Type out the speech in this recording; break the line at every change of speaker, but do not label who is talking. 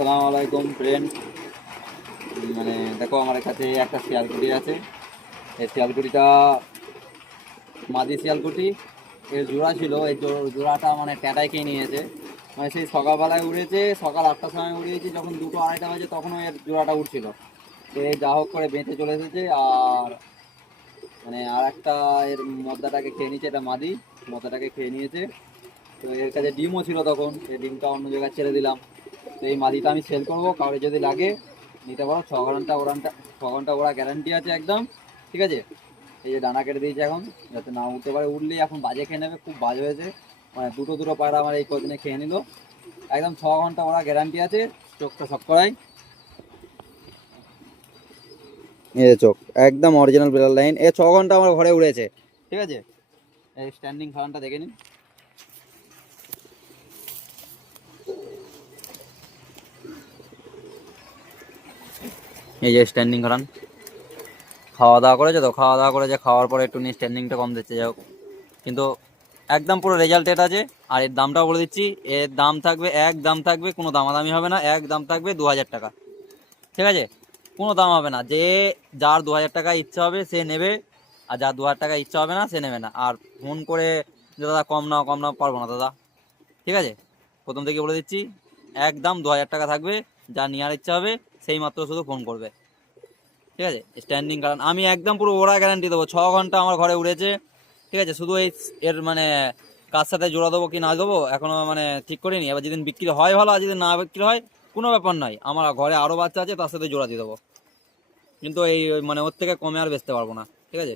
আসসালামু আলাইকুম ফ্রেন্ড মানে দেখো, আমার কাছে একটা শিয়ালকুটি আছে। এই শিয়ালকুটিটা মাদি শিয়ালকুটি। এর জোড়া ছিল, এই জোড়াটা মানে ট্যাটাই খেয়ে নিয়েছে। মানে সেই সকালবেলায় উড়েছে, সকাল আটটার সময় উড়িয়েছি, যখন দুটো আড়াইটা বাজে তখনও এর জোড়াটা উঠছিল এই যা হোক করে বেঁচে চলে এসেছে, আর মানে আর একটা এর মদ্দাটাকে খেয়ে নিয়েছে, এটা মাদি, মদ্দাটাকে খেয়ে নিয়েছে। তো এর কাছে ডিমও ছিল তখন এই ডিমটা অন্য জায়গায় ছেড়ে দিলাম। তো এই মাদিটা আমি সেল করব, কাউরে যদি লাগে, নিতে পারো। ছ ঘণ্টা ওরানটা ছ ঘণ্টা ওরা গ্যারান্টি আছে একদম, ঠিক আছে? এই যে ডানা কেটে দিয়েছে এখন, যাতে না উঠতে পারে, উঠলেই এখন বাজে খেয়ে নেবে, খুব বাজে হয়েছে। মানে দুটো দুটো পায়রা আমার এই কদিনে খেয়ে নিল। একদম ছ ঘণ্টা ওরা গ্যারান্টি আছে, চোখটা সব করাই। এ চোখ, একদম অরিজিনাল বেলার লাইন। এ ছ ঘণ্টা আমার ঘরে উড়েছে, ঠিক আছে? এই স্ট্যান্ডিং ফার্নটা দেখে নিন। এই যে স্ট্যান্ডিং করান। খাওয়া দাওয়া করেছে তো? খাওয়া দাওয়া করেছে, খাওয়ার পরে একটু নিয়ে স্ট্যান্ডিংটা কম দিচ্ছে, যাই কিন্তু একদম পুরো রেজাল্ট এটা আছে আর এর দামটাও বলে দিচ্ছি, এর দাম থাকবে, এক দাম থাকবে, কোনো দামাদামি হবে না, এক দাম থাকবে দু হাজার টাকা। ঠিক আছে? কোনো দাম হবে না। যে যার দু হাজার টাকা ইচ্ছা হবে, সে নেবে, আর যার দু হাজার টাকা ইচ্ছা হবে না, সে নেবে না। আর ফোন করে দাদা, কম নাও কম নাও, পারব না, দাদা। ঠিক আছে? প্রথম থেকে বলে দিচ্ছি, একদম দু হাজার টাকা থাকবে যা নেওয়ার ইচ্ছা হবে সেই মাত্র শুধু ফোন করবে। ঠিক আছে? স্ট্যান্ডিং কারণ আমি একদম পুরো ওরা গ্যারান্টি দেবো। ছ ঘণ্টা আমার ঘরে উড়েছে। ঠিক আছে? শুধু এই এর মানে কার সাথে জোড়া দেবো কি না দেবো এখনও মানে ঠিক করিনি। এবার যেদিন বিক্রি হয় ভালো, আর যদি না বিক্রি হয়, কোনো ব্যাপার নয়। আমার ঘরে আরও বাচ্চা আছে, তার সাথে জোড়া দিয়ে দেবো। কিন্তু এই মানে ওর থেকে কমে আর বেচতে পারব না। ঠিক আছে?